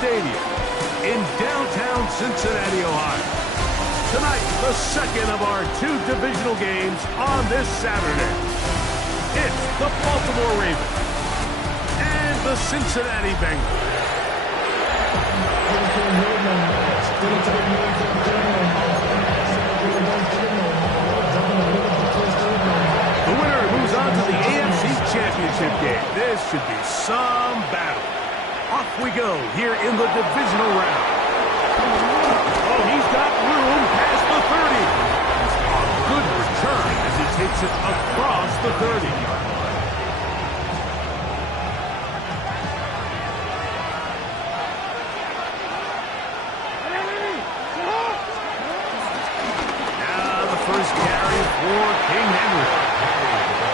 Stadium in downtown Cincinnati, Ohio. Tonight, the second of our two divisional games on this Saturday. It's the Baltimore Ravens and the Cincinnati Bengals. The winner moves on to the AFC Championship game. This should be some battle. Off we go here in the divisional round. Oh, he's got room past the 30. A good return as he takes it across the 30. Now the first carry for King Henry.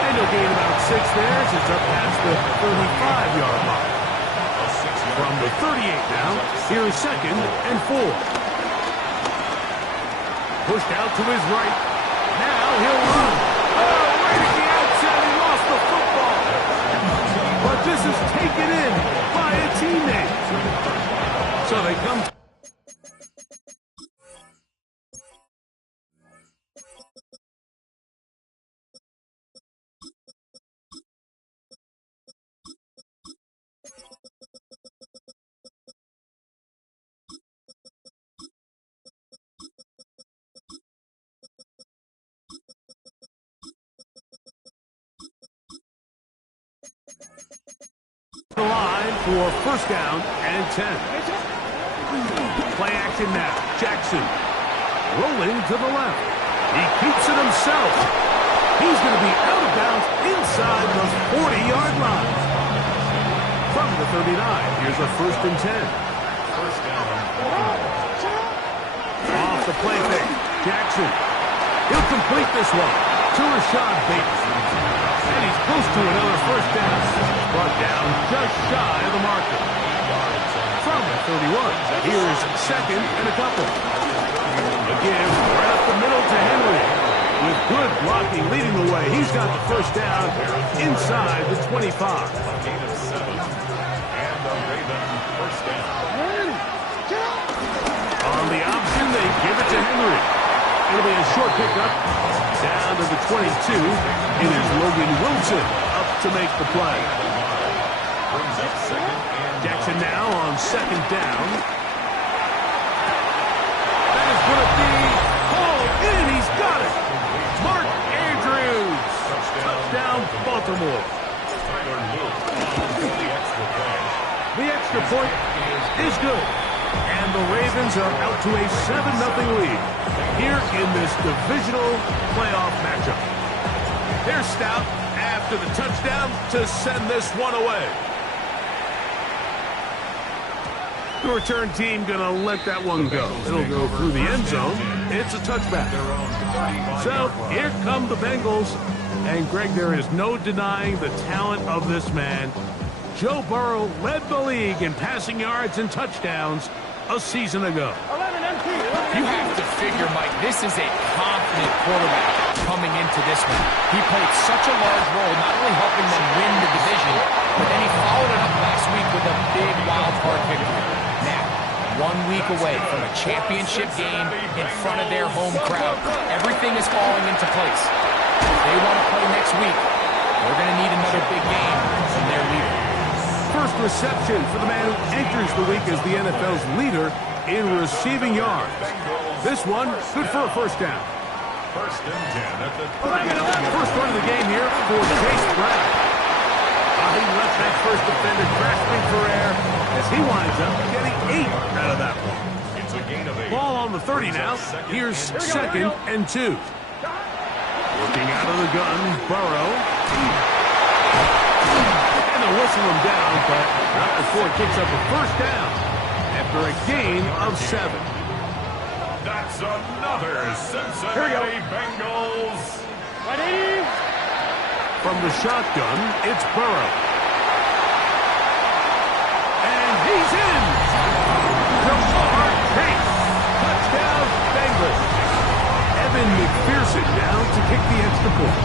And he'll gain about 6 there as it's up past the 35-yard mark. From the 38 now, here is 2nd and 4. Pushed out to his right. Now he'll run. Oh, right at the outset, he lost the football. But this is taken in by a teammate. So they come to the line for first down and 10. Play action now. Jackson rolling to the left. He keeps it himself. He's going to be out of bounds inside the 40-yard line. From the 39, here's a 1st and 10. Off the play fake. Jackson. He'll complete this one to Rashad Bateman. And he's close to another first down. Brought down just shy of the marker. From the 31, here's 2nd and a couple. Again, right up the middle to Henry. With good blocking leading the way, he's got the first down inside the 25. On the option, they give it to Henry. It'll be a short pickup. Down to the 22. It is Logan Wilson up to make the play. Jackson now on 2nd down. That is going to be hauled in. He's got it. Mark Andrews. Touchdown, Baltimore. The extra point is good. And the Ravens are out to a 7-0 lead here in this divisional playoff matchup. Here's Stout after the touchdown to send this one away. The return team going to let that one go. It'll go through the end zone. It's a touchback. So here come the Bengals. And, Greg, there is no denying the talent of this man. Joe Burrow led the league in passing yards and touchdowns a season ago. You have to figure, Mike, this is a confident quarterback coming into this one. He played such a large role, not only helping them win the division, but then he followed it up last week with a big wild-card victory. Now, 1 week away from a championship game in front of their home crowd. Everything is falling into place. If they want to play next week, they're going to need another big game from their leader. First reception for the man who enters the week as the NFL's leader in receiving yards. This one, good for a first down. 1st and 10 at the First run of the game here for Chase Brown. He left that first defender grasping for air as he winds up getting 8 out of that one. It's a gain of 8. Ball on the 30 now. Here's 2nd and 2. Working out of the gun, Burrow. And they'll whistle him down, but not before it kicks up a first down after a gain of 7. That's another Cincinnati Bengals. Ready? From the shotgun, it's Burrow. And he's in! Jamar Chase. Touchdown, Bengals. Evan McPherson down to kick the extra point.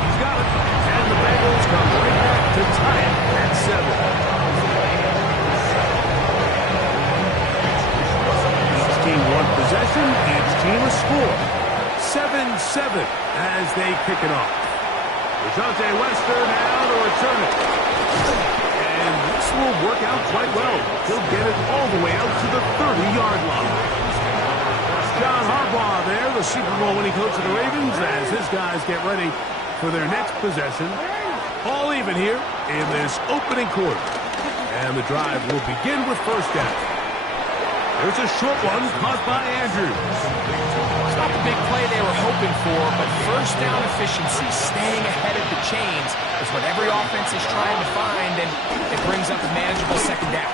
He's got it. And the Bengals come right back to tie it at 7. team a score. 7-7 as they kick it off. Rajante Wester now to return it. And this will work out quite well. He'll get it all the way out to the 30-yard line. John Harbaugh there, the Super Bowl winning coach of the Ravens, as his guys get ready for their next possession. All even here in this opening quarter. And the drive will begin with first down. There's a short one caught by Andrews. It's not the big play they were hoping for, but first down efficiency, staying ahead of the chains, is what every offense is trying to find, and it brings up a manageable second down.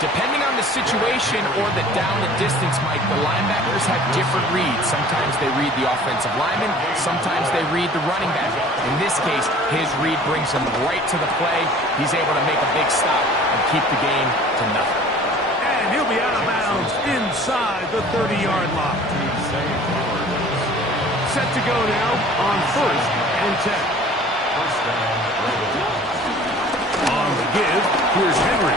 Depending on the situation or the down and distance, Mike, the linebackers have different reads. Sometimes they read the offensive lineman, sometimes they read the running back. In this case, his read brings him right to the play. He's able to make a big stop and keep the game to nothing. And he'll be out of bounds inside the 30-yard line. Set to go now on first and 10. On the give, here's Henry.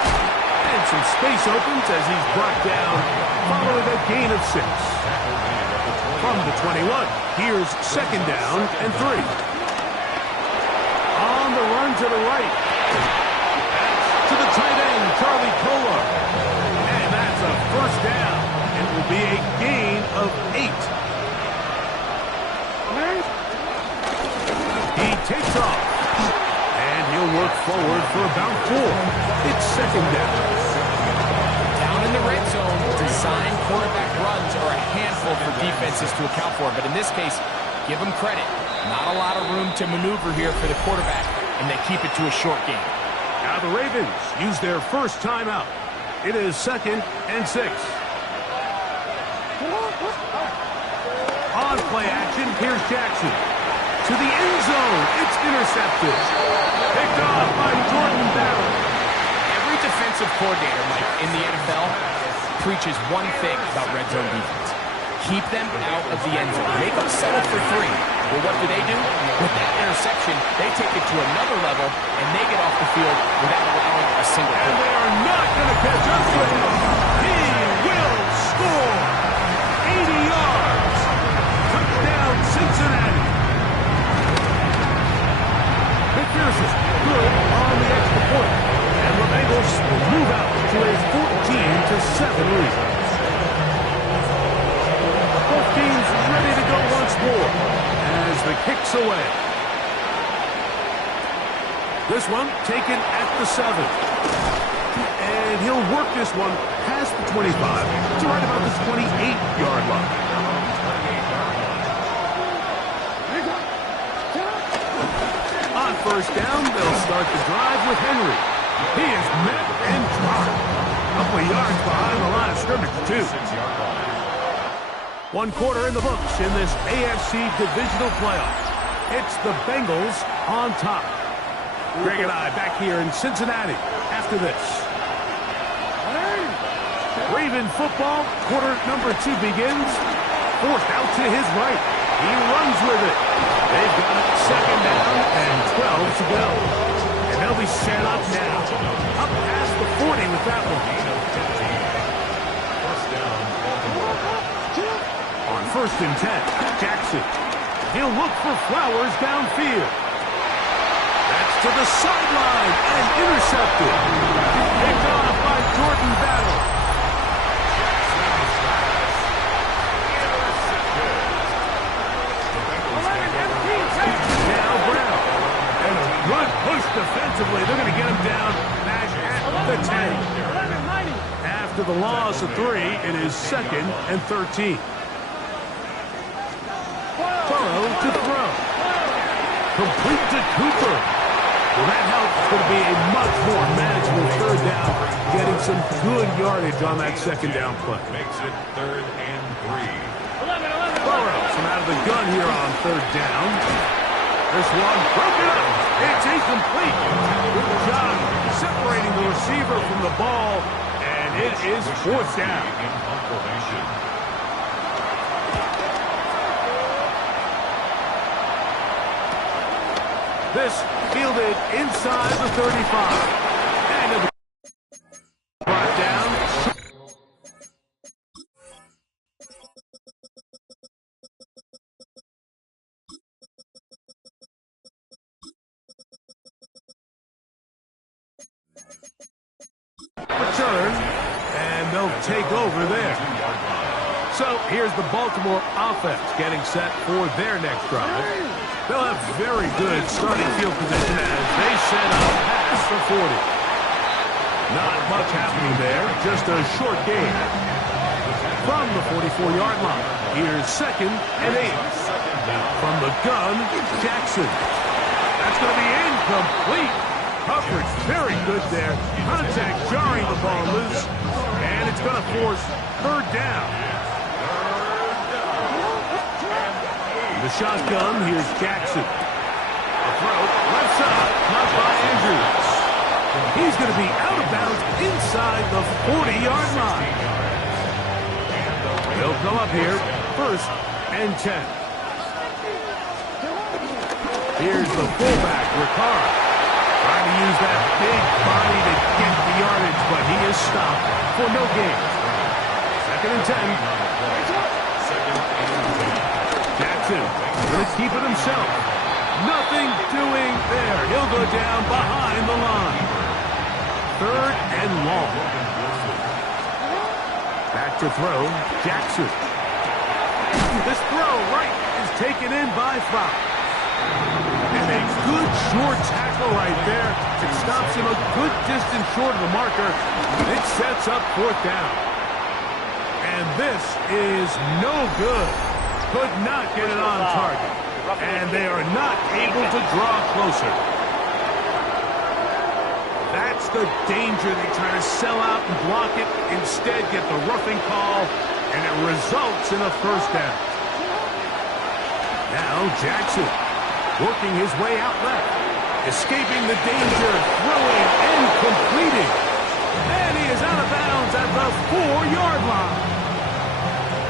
And some space opens as he's brought down following a gain of 6. From the 21, here's second down and 3. On the run to the right. To the tight end, Charlie Kolar. And that's a first down. It will be a gain of 8. He takes off. And he'll work forward for about 4. It's second down. Down in the red zone, design quarterback runs are a handful for defenses to account for. But in this case, give them credit. Not a lot of room to maneuver here for the quarterback, and they keep it to a short game. Now the Ravens use their first timeout. It is second and 6. On play action, here's Jackson. To the end zone, it's intercepted. Picked off by Jordan Barrett. Every defensive coordinator, Mike, in the NFL preaches one thing about red zone defense. Keep them out of the end zone. Make them settle for 3. Well, what do? With that interception, they take it to another level, and they get off the field without allowing a single And point. they are not going to catch up with him. He will score. 80 yards. Touchdown, Cincinnati. McPherson, good on the extra point. And the Bengals will move out to a 14-7 lead. Both teams ready to go once more as the kick's away. This one taken at the 7. And he'll work this one past the 25 to right about the 28-yard line. On first down, they'll start the drive with Henry. He is met and dropped. A couple of yards behind the line of scrimmage, too. 1 quarter in the books in this AFC divisional playoff. It's the Bengals on top. Greg and I back here in Cincinnati after this. Raven football, quarter number 2 begins. Forced out to his right. He runs with it. They've got it second down and 12 to go. And they'll be set up now. Up past the 40 with that one. On first and 10, Jackson. He'll look for Flowers downfield. That's to the sideline and intercepted. Picked off by Jordan Battle. Now Brown. And a good push defensively. They're going to get him down back at the 10. After the loss of 3, it is second and 13. Burrow to throw. Complete to Cooper. Well, that help is going to be a much more manageable third down, getting some good yardage on that second down play. Makes it 3rd and 3. Burrow from out of the gun here on third down. This one broken up. It's incomplete. Good job separating the receiver from the ball, and it is 4th down. This fielded inside the 35. And brought down. they'll take over there. So here's the Baltimore offense getting set for their next drive. They'll have very good starting field position as they set up past the 40. Not much happening there, just a short gain. From the 44-yard line, here's 2nd and 8. From the gun, Jackson. That's going to be incomplete. Coverage very good there. Contact jarring the ball loose. And it's going to force 3rd down. The shotgun, here's Jackson. A throw, left side, caught by Andrews. He's going to be out of bounds inside the 40-yard line. They'll come up here, 1st and 10. Here's the fullback, Ricard. Trying to use that big body to get the yardage, but he is stopped for no gain. 2nd and 10. Jackson going to keep it himself. Nothing doing there. He'll go down behind the line. 3rd and long. Back to throw, Jackson. This throw right is taken in by Fox. And a good short tackle right there. It stops him a good distance short of the marker. It sets up 4th down. And this is no good. Could not get it on target. And they are not able to draw closer. That's the danger. They try to sell out and block it. Instead, get the roughing call, and it results in a 1st down. Now Jackson working his way out left. Escaping the danger, throwing and completing. And he is out of bounds at the 4-yard line.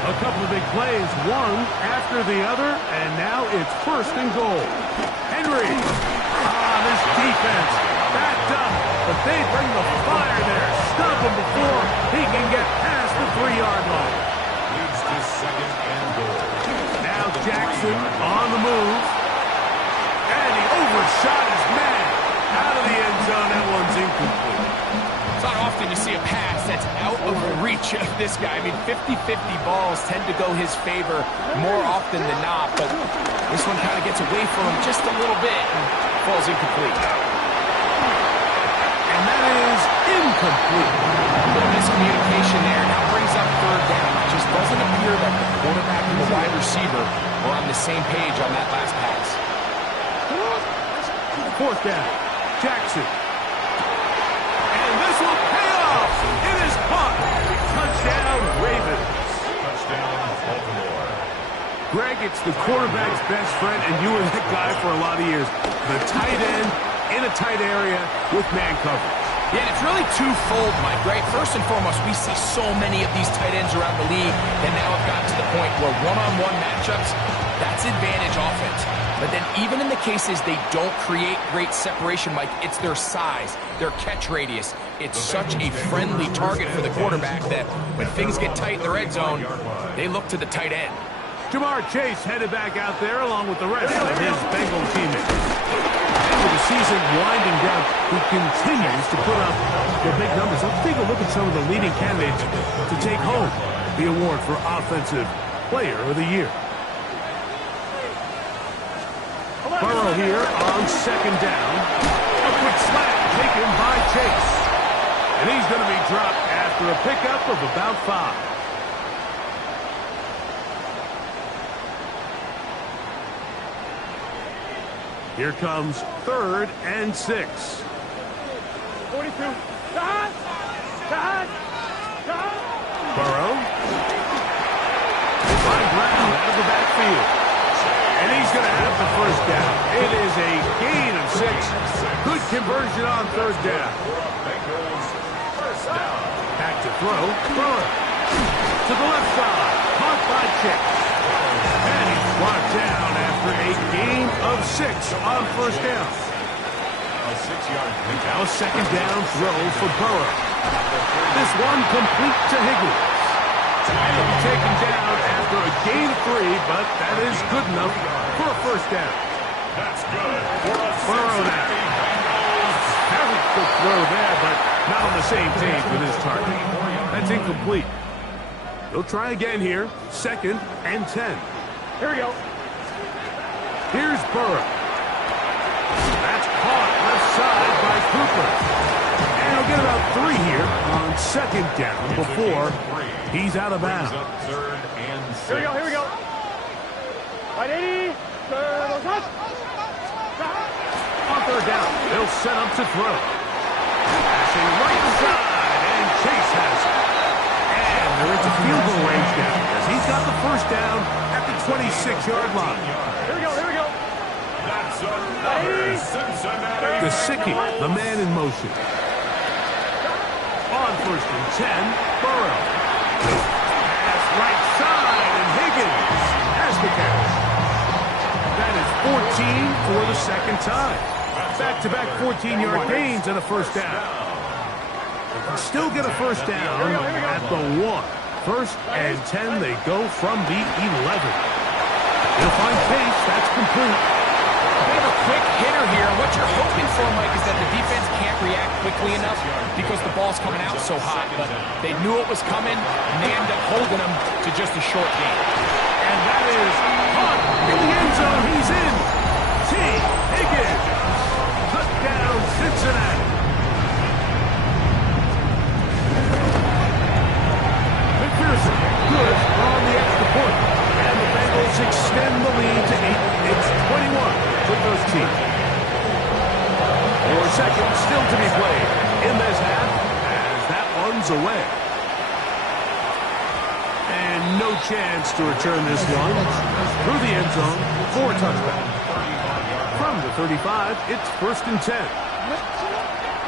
A couple of big plays, one after the other, and now it's 1st and goal. Henry. This defense backed up, but they bring the fire there. Stop him before he can get past the 3-yard line. Leads to 2nd and goal. Now Jackson on the move. And he overshot his man. Out of the end zone, that one's incomplete. It's not often you see a pass that's out of the reach of this guy. I mean, 50-50 balls tend to go his favor more often than not, but this one kind of gets away from him just a little bit and falls incomplete. And that is incomplete. A little miscommunication there. Now brings up 3rd down. It just doesn't appear that the quarterback and the wide receiver are on the same page on that last pass. 4th down, Jackson. This will pay off. It is caught. Touchdown, Ravens. Touchdown, Baltimore. Greg, it's the quarterback's best friend, and you were that guy for a lot of years. The tight end in a tight area with man coverage. Yeah, and it's really twofold, Mike, right? First and foremost, we see so many of these tight ends around the league that now have gotten to the point where one-on-one matchups, that's advantage offense. But then even in the cases they don't create great separation, Mike, it's their size, their catch radius. It's such a friendly target for the quarterback that when things get tight in the red zone, they look to the tight end. Jamar Chase headed back out there along with the rest of his Bengal teammates. And with the season winding down, he continues to put up the big numbers. Let's take a look at some of the leading candidates to take home the award for Offensive Player of the Year. Burrow here on 2nd down. A quick slant taken by Chase. And he's going to be dropped after a pickup of about 5. Here comes 3rd and 6. 42. Burrow. By Brown out of the backfield. And he's going to have the 1st down. It is a gain of 6. Good conversion on 3rd down. Back to throw. Burrow. To the left side. Caught by Chase. And he's brought down after a gain of 6 on 1st down. A 6-yard. Now a 2nd down throw for Burrow. This one complete to Higgins. And it'll be taken down after a gain of 3, but that is good enough for a 1st down. That's good. Burrow now. Very good throw there, but Not on the same page with his target. That's incomplete. He'll try again here. 2nd and 10. Here we go. Here's Burrow. That's caught left side by Cooper. And he'll get about 3 here on 2nd down before he's out of bounds. Here we go, here we go. Right 80. On 3rd down, they'll set up to throw. Passing right side, and Chase has it. And they're into field goal range now as he's got the 1st down at the 26-yard line. Here we go, here we go. That's another Cincinnati. Gesicki, the man in motion. On 1st and 10, Burrow. Pass right side, and Higgins has the catch. That is 14 for the 2nd time. Back-to-back 14-yard gains and a 1st down. They can still get a 1st down at the 1. 1st and 10, they go from the 11. He'll find Chase. That's complete. They have a quick hitter here. What you're hoping for, Mike, is that the defense can't react quickly enough because the ball's coming out so hot. But they knew it was coming, and they ended up holding them to just a short game. And that is caught in the end zone. He's in. T. Higgins. Touchdown, Cincinnati. McPherson, good on the extra point. And the Bengals extend the lead to 8. It's 21-13. 4 seconds still to be played in this half as that one's away. And no chance to return this one through the end zone for a touchback. From the 35, it's 1st and 10.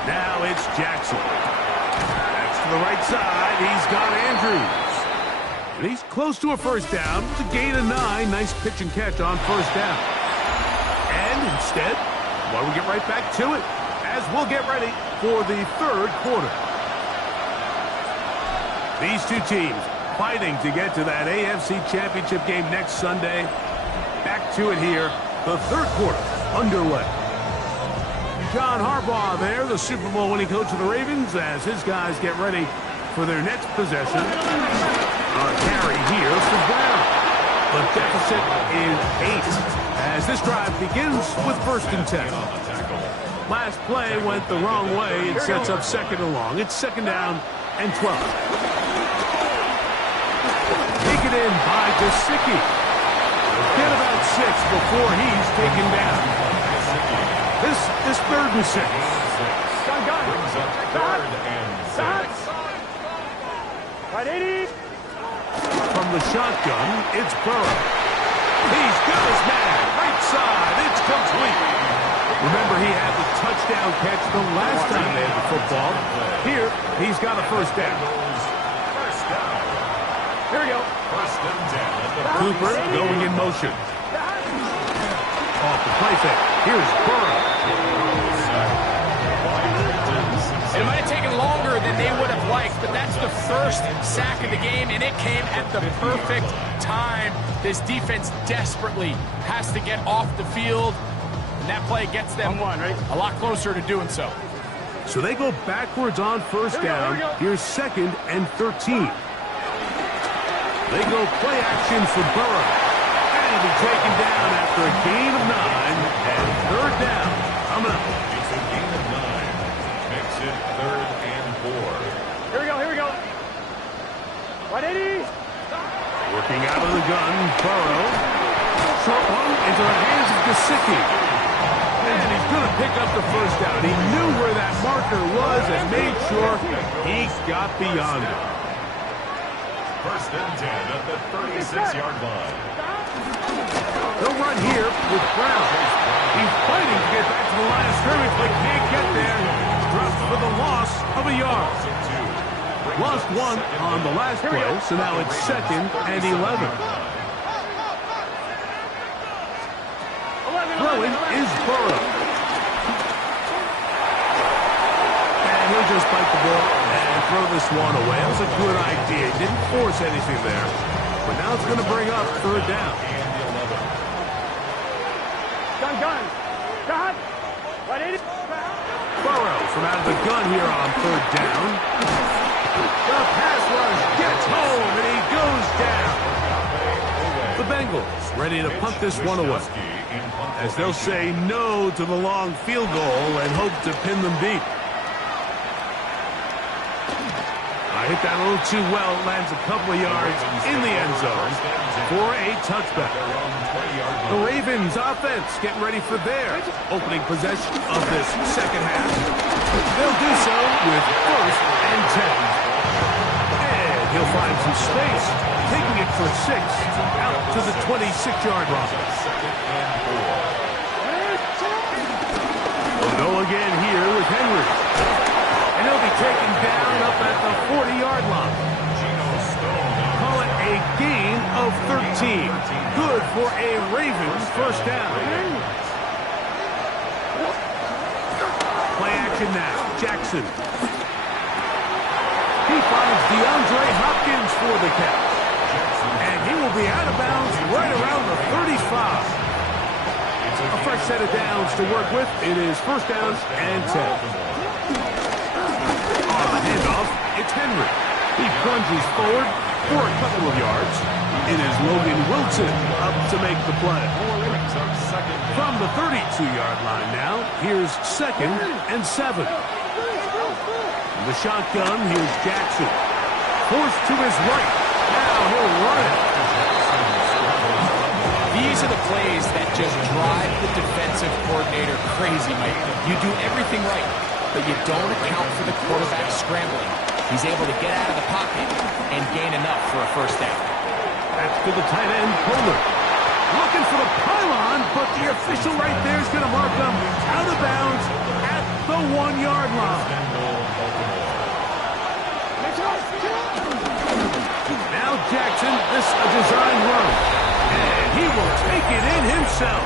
Now it's Jackson. That's to the right side. He's got Andrews. And he's close to a 1st down. It's a gain of 9. Nice pitch and catch on 1st down. And instead, why don't we get right back to it as we'll get ready for the 3rd quarter. These two teams fighting to get to that AFC Championship game next Sunday. Back to it here. The 3rd quarter underway. John Harbaugh there, the Super Bowl winning coach of the Ravens, as his guys get ready for their next possession. A carry here for Brown. The deficit is 8 as this drive begins with 1st and 10. Last play went the wrong way. It sets up 2nd and long. It's 2nd down and 12. Taken in by Gesicki. Get about 6 before he's taken down. This 3rd and 6. Brings up 3rd and 6. Right 80. From the shotgun, it's Burrow. He's got his man. Right side. It's complete. Remember, he had the touchdown catch the last time they had the football. Here, he's got a 1st down. Here we go. 1st and 10. Cooper going in motion. Off the play fake. Here's Burrow. It might have taken longer than they would have liked, but that's the 1st sack of the game, and it came at the perfect time. This defense desperately has to get off the field, and that play gets them a lot closer to doing so. So they go backwards on 1st down. Here's 2nd and 13. They go play action for Burrow. And he'll be taken down after a gain of 9. And 3rd down coming up. It's a gain of 9. Makes it 3rd and 4. Here we go, here we go. Right 80. Working out of the gun, Burrow. Short one into the hands of Gesicki. And he's going to pick up the 1st down. He knew where that marker was and made sure he got beyond it. 1st and 10 at the 36-yard line. They'll run here with Brown. He's fighting to get back to the line of scrimmage, but can't get there. Dropped for the loss of a yard. Lost 1 on the last play, so now it's 2nd and 11. Throwing is Burrow. And he'll just bite the ball and throw this one away. That was a good idea. Didn't force anything there. But now it's going to bring up 3rd down. Gun. Right 80. Burrow from out of the gun here on third down. The pass rush gets home, and he goes down. The Bengals ready to punt this one away, as they'll say no to the long field goal and hope to pin them deep. I hit that a little too well. Lands a couple of yards in the end zone for a touchback. The Ravens offense getting ready for their opening possession of this second half. They'll do so with 1st and 10. And he'll find some space, taking it for 6 out to the 26-yard line. We'll go again here with Henry. And he'll be taken down up at the 40-yard line. Call it a gain of 13. Good for a Ravens first down. Play action now. Jackson. He finds DeAndre Hopkins for the catch. And he will be out of bounds right around the 35. A fresh set of downs to work with. It is first down and 10. On the handoff, it's Henry. He plunges forward for a couple of yards. It is Logan Wilson up to make the play. From the 32-yard line now, here's 2nd and 7. The shotgun, here's Jackson. Forced to his right. Now he'll run it. These are the plays that just drive the defensive coordinator crazy, Mike. You do everything right, but you don't account for the quarterback scrambling. He's able to get out of the pocket and gain enough for a first down. That's to the tight end, Pollard. Looking for the pylon, but the official right there is going to mark him out of bounds at the 1-yard line. Now Jackson, this a design run. And he will take it in himself.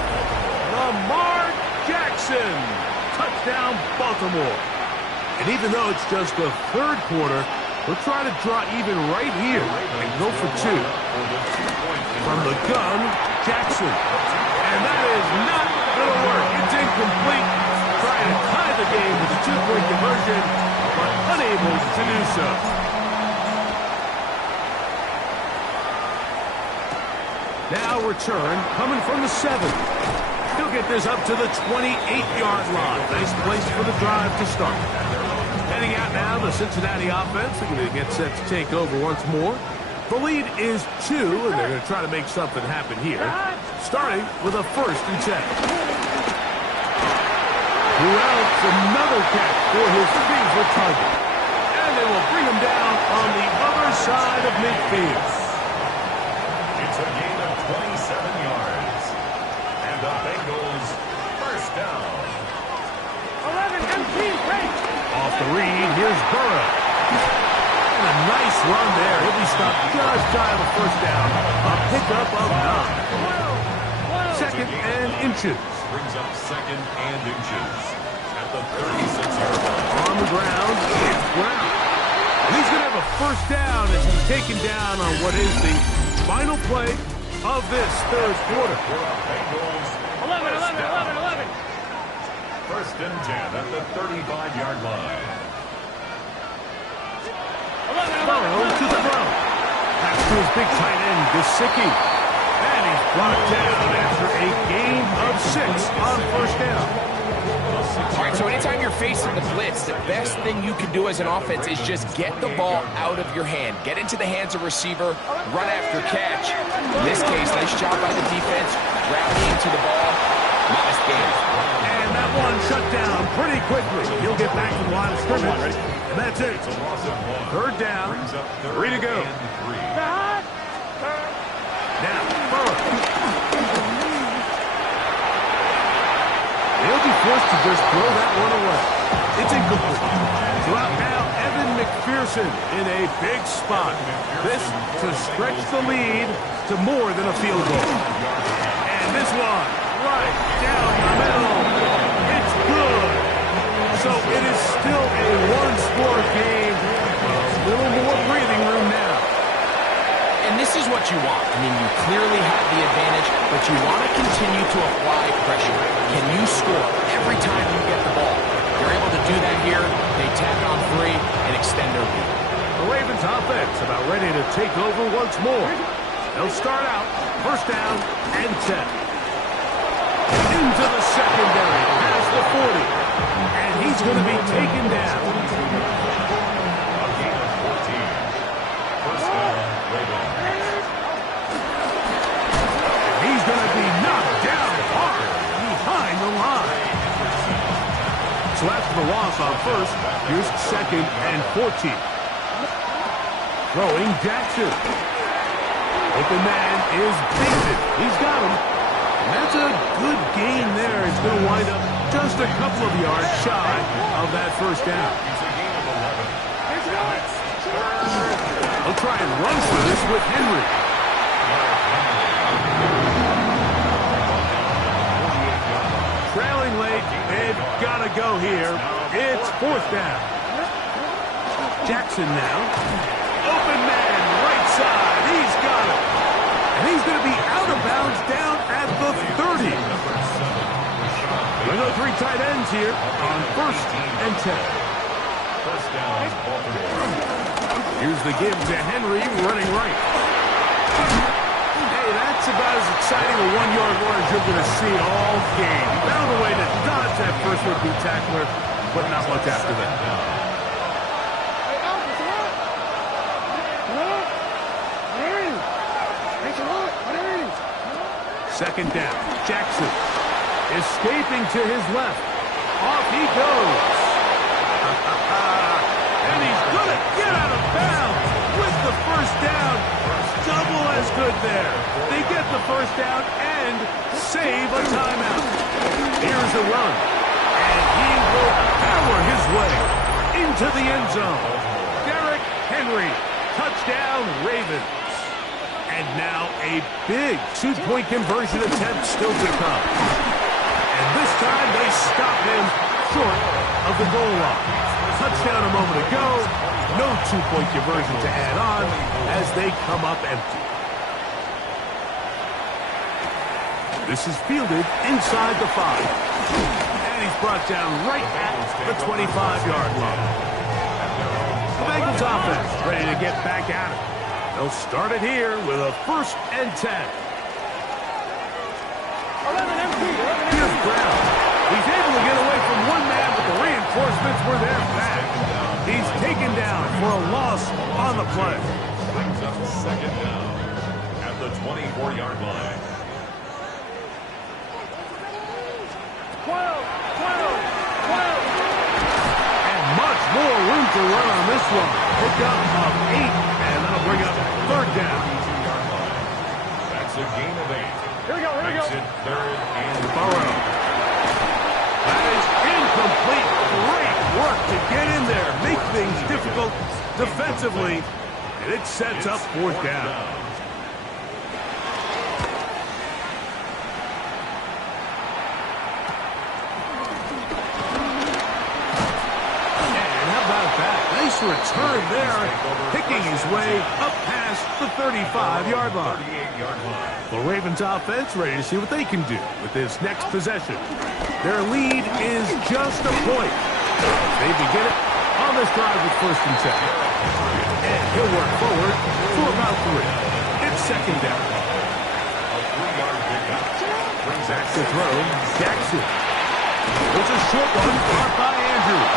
Lamar Jackson. Touchdown, Baltimore. And even though it's just the 3rd quarter, we'll try to draw even right here and go for 2. From the gun, Jackson. And that is not going to work. It's incomplete. Trying to tie the game with a 2-point conversion, but unable to do so. Now return coming from the 7. He'll get this up to the 28-yard line. Nice place for the drive to start. Heading out now, the Cincinnati offense. They're going to get set to take over once more. The lead is 2, and they're going to try to make something happen here. Starting with a 1st and 10. Who else? Another catch for his favorite target. And they will bring him down on the other side of midfield. It's a gain of 27 yards. And the Bengals first down. 11, empty, break. Off the read, here's Burrow. And a nice run there. He'll be stopped just shy of a first down. A pickup of 9. 2nd and inches. Brings up 2nd and inches at the 36-yard line. On the ground, it's Brown. And he's going to have a first down as he's taken down on what is the final play of this 3rd quarter. 11. First and 10 at the 35-yard line. Burrow to the throw. Pass to his big tight end, Gesicki. And he's brought down after a gain of 6 on first down. All right, so anytime you're facing the blitz, the best thing you can do as an offense is just get the ball out of your hand. Get into the hands of receiver, run after catch. In this case, nice job by the defense, rallying to the ball. Modest gain. And that one shut down pretty quickly. He'll get back to the line of scrimmage. And that's it. 3rd down. 3 to go. Now, Burrow. He'll be forced to just throw that one away. It's incomplete. So out now, Evan McPherson in a big spot. This to stretch the lead to more than a field goal. And this one, right down the middle. It's good. So it is still a one-score game. A little more breathing room now. And this is what you want. I mean, you clearly have the advantage, but you want to continue to apply pressure. Can you score every time you get the ball? They're able to do that here. They tack on 3 and extend their lead. The Ravens offense about ready to take over once more. They'll start out first down and 10. Into the secondary, past the 40. And he's going to be taken down. A gain of 14. First down, Ravens. He's going to be knocked down hard behind the line. So after the loss on first, here's second and 14. Throwing Jackson. Open man is David. He's got him. And that's a good gain there. It's going to wind up just a couple of yards shy of that first down. It's a gain of 11. He'll try and run for this with Henry. Trailing late, they've got to go here. It's fourth down. Jackson now. Open man, right side. He's got it. And he's going to be out of bounds down at the 30. We'll go 3 tight ends here on first and 10. First down, Baltimore. Here's the give to Henry running right. Hey, that's about as exciting a 1-yard run as you're going to see all game. He found a way to dodge that first would-be tackler, but not much after that. Second down, Jackson escaping to his left. Off he goes. And he's going to get out of bounds with the first down. Double as good there. They get the first down and save a timeout. Here's the run. And he will power his way into the end zone. Derrick Henry, touchdown Ravens. And now a big 2-point conversion attempt still to come. And this time they stop him short of the goal line. Touchdown a moment ago. No 2-point conversion to add on as they come up empty. This is fielded inside the 5. And he's brought down right at the 25-yard line. The Bengals offense ready to get back at it. They'll start it here with a first and 10. Here's Brown. He's able to get away from one man, but the reinforcements were there fast. He's taken down for a loss on the play. Brings up second down at the 24-yard line. 12. And much more room to run on this one. Pick up of 8, and that'll bring up third down. That's a gain of 8. Here we go. Makes it third and Burrow. That is incomplete. Great work to get in there, make things difficult defensively, and it sets up fourth down. And how about that? Nice return there, picking his way up past the 35-yard line. 38-yard line. The Ravens offense ready to see what they can do with this next possession. Their lead is just a point. They begin it on this drive with first and 10. And he'll work forward for about 3. It's second down. A 3-yard pickup. Brings Back up to throw, Jackson. It's a short one caught by Andrews.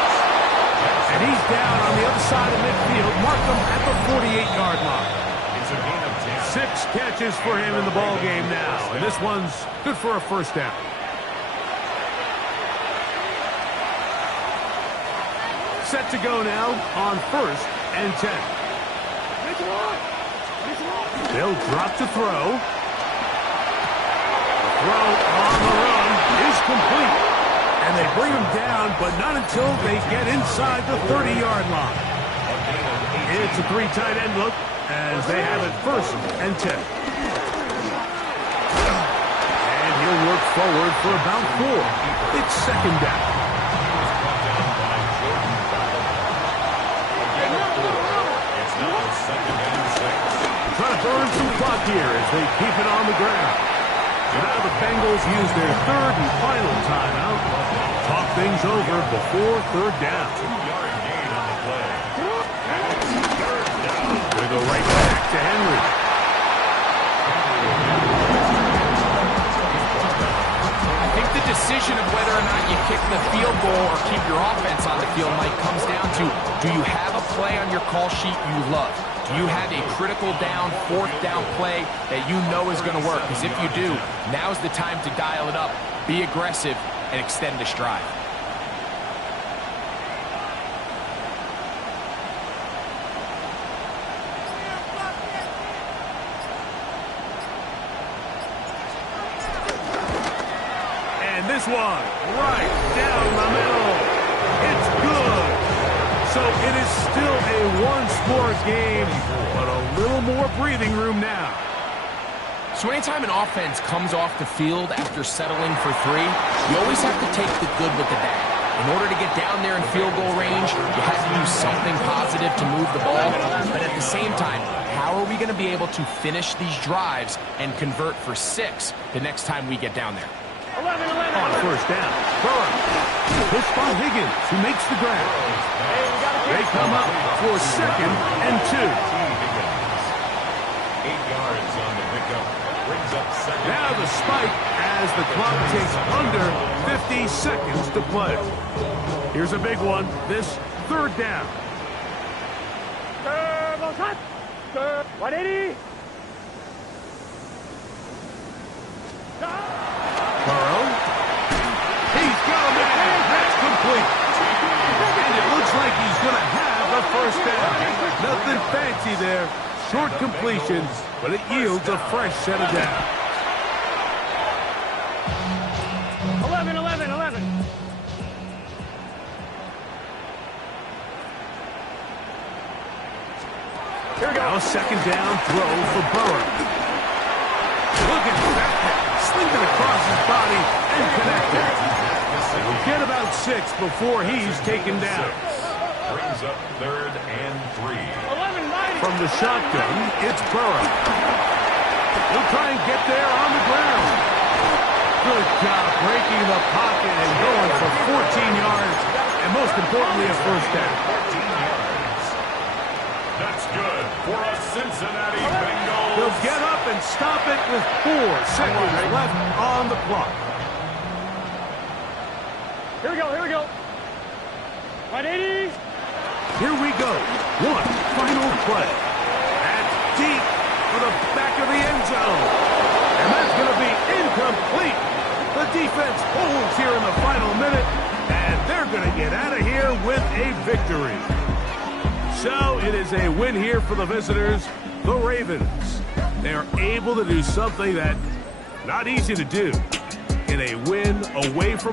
And he's down on the other side of midfield. Mark him at the 48-yard line. It's a gain of 10. 6 catches for him in the ball game now. And this one's good for a first down. Set to go now on first and 10. They'll drop to throw. The throw on the run is complete. And they bring him down, but not until they get inside the 30-yard line. It's a 3 tight end look as they have it first and 10. And he'll work forward for about 4. It's second down. Trying to burn some clock here as they keep it on the ground. So now the Bengals use their third and final timeout. talk things over before third down. 2-yard gain on the play. And it's third down. They go right back to Henry. I think the decision of whether or not you kick the field goal or keep your offense on the field, Mike, comes down to, do you have a play on your call sheet you love? Do you have a critical down, fourth down play that you know is going to work? Because if you do, now's the time to dial it up, be aggressive, and extend this drive. And this one, right down the middle. It's good. So it is still a one-score game, but a little more breathing room now. So anytime an offense comes off the field after settling for 3, you always have to take the good with the bad. In order to get down there in field goal range, you have to do something positive to move the ball. But at the same time, how are we going to be able to finish these drives and convert for 6 the next time we get down there? 11. On first down, Burrow. Push by Higgins, who makes the grab. They come up for 2nd and 2. 8 yards on the pickup. Brings up second. Now the spike as the clock takes under 50 seconds to play. Here's a big one. This third down. Ball cut. 180. Burrow. He's got a man. That's complete. And it looks like he's going to have the first down. Nothing fancy there. Short completion, but it yields a fresh set of downs. 11. Here we go. Now second down throw for Burrow. Look at that. Sling it across his body and connected. He'll get about 6 before he's taken down. Brings up 3rd and 3. 11. From the shotgun, it's Burrow. He'll try and get there on the ground. Good job breaking the pocket and going for 14 yards, and most importantly, a first down. 14 yards. That's good for a Cincinnati Bengals. They'll get up and stop it with 4 seconds left on the clock. Here we go. 180. Here we go. One final play. That's deep for the back of the end zone. And that's going to be incomplete. The defense holds here in the final minute, and they're going to get out of here with a victory. So it is a win here for the visitors, the Ravens. They're able to do something that not easy to do in a win away from